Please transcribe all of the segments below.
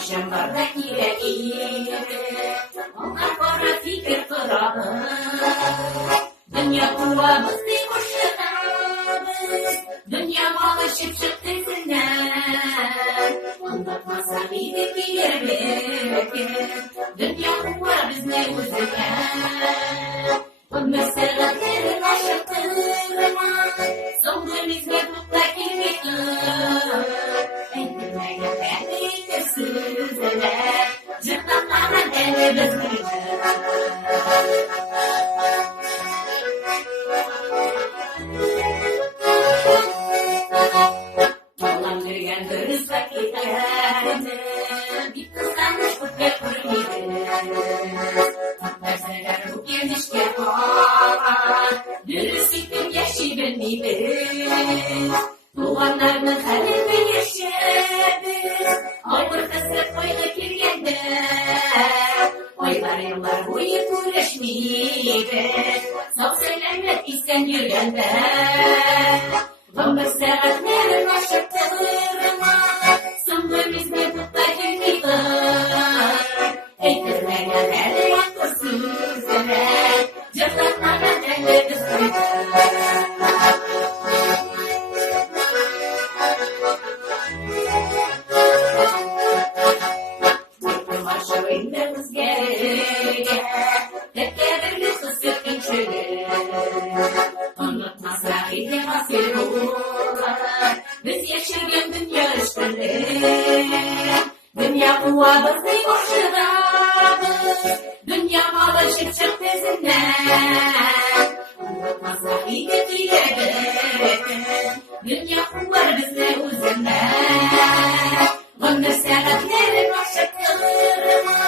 başımlarda ire onlar bana fikir kuralı. Dünya kuvamızı koşarız, dünya malı şıp tezinden. Anlatmasa iyi bilir dünya kuva bizne uzun. Bu meseleleri aşıktırma, sonunda bizne tutla kimlikler. Endirmeye benliktir sözler, cırtlanlara deli bizlikler. Olam yürüyen dürüst vakitlerde, bir kızlanmış kutbe kuruluydu. Tatlarseler bu genişke var, dürüstlükün yaşı bilmiydi. Tuğanlarını kalemi yaşadı, oy kızı koydu kirgende. Oylar yıllar boyu kuruşmiydi, sağ selamet isen yürgende. Bu meselelerin aşıktırma, sonunda bizne tutla kimlikler. Eytirmeye deli yatırsız demek, cırtlatlara deli bizlikler. Başarıyla gerek, hep gelirli kısıtın çöle. Unutmasa idi hasir olur, biz yaşayan dünya üstünde. Dünya kuvabızı boşudadır, dünya malı şık tezinden. Unutmasa idi gerek, dünya kuvar bizde uzundan. Bu meselelerin aşıktırma,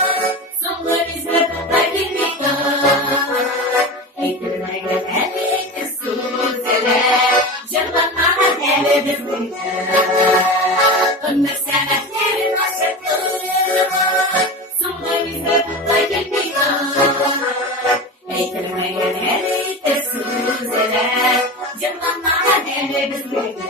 sonunda bizde tutla kimlikler. Eytirmeye benliktir sözler, cırtlanlara deli bizlikler. Bu meselelerin aşıktırma, sonunda bizde tutla kimlikler. Eytirmeye benliktir sözler, cırtlanlara deli bizlikler.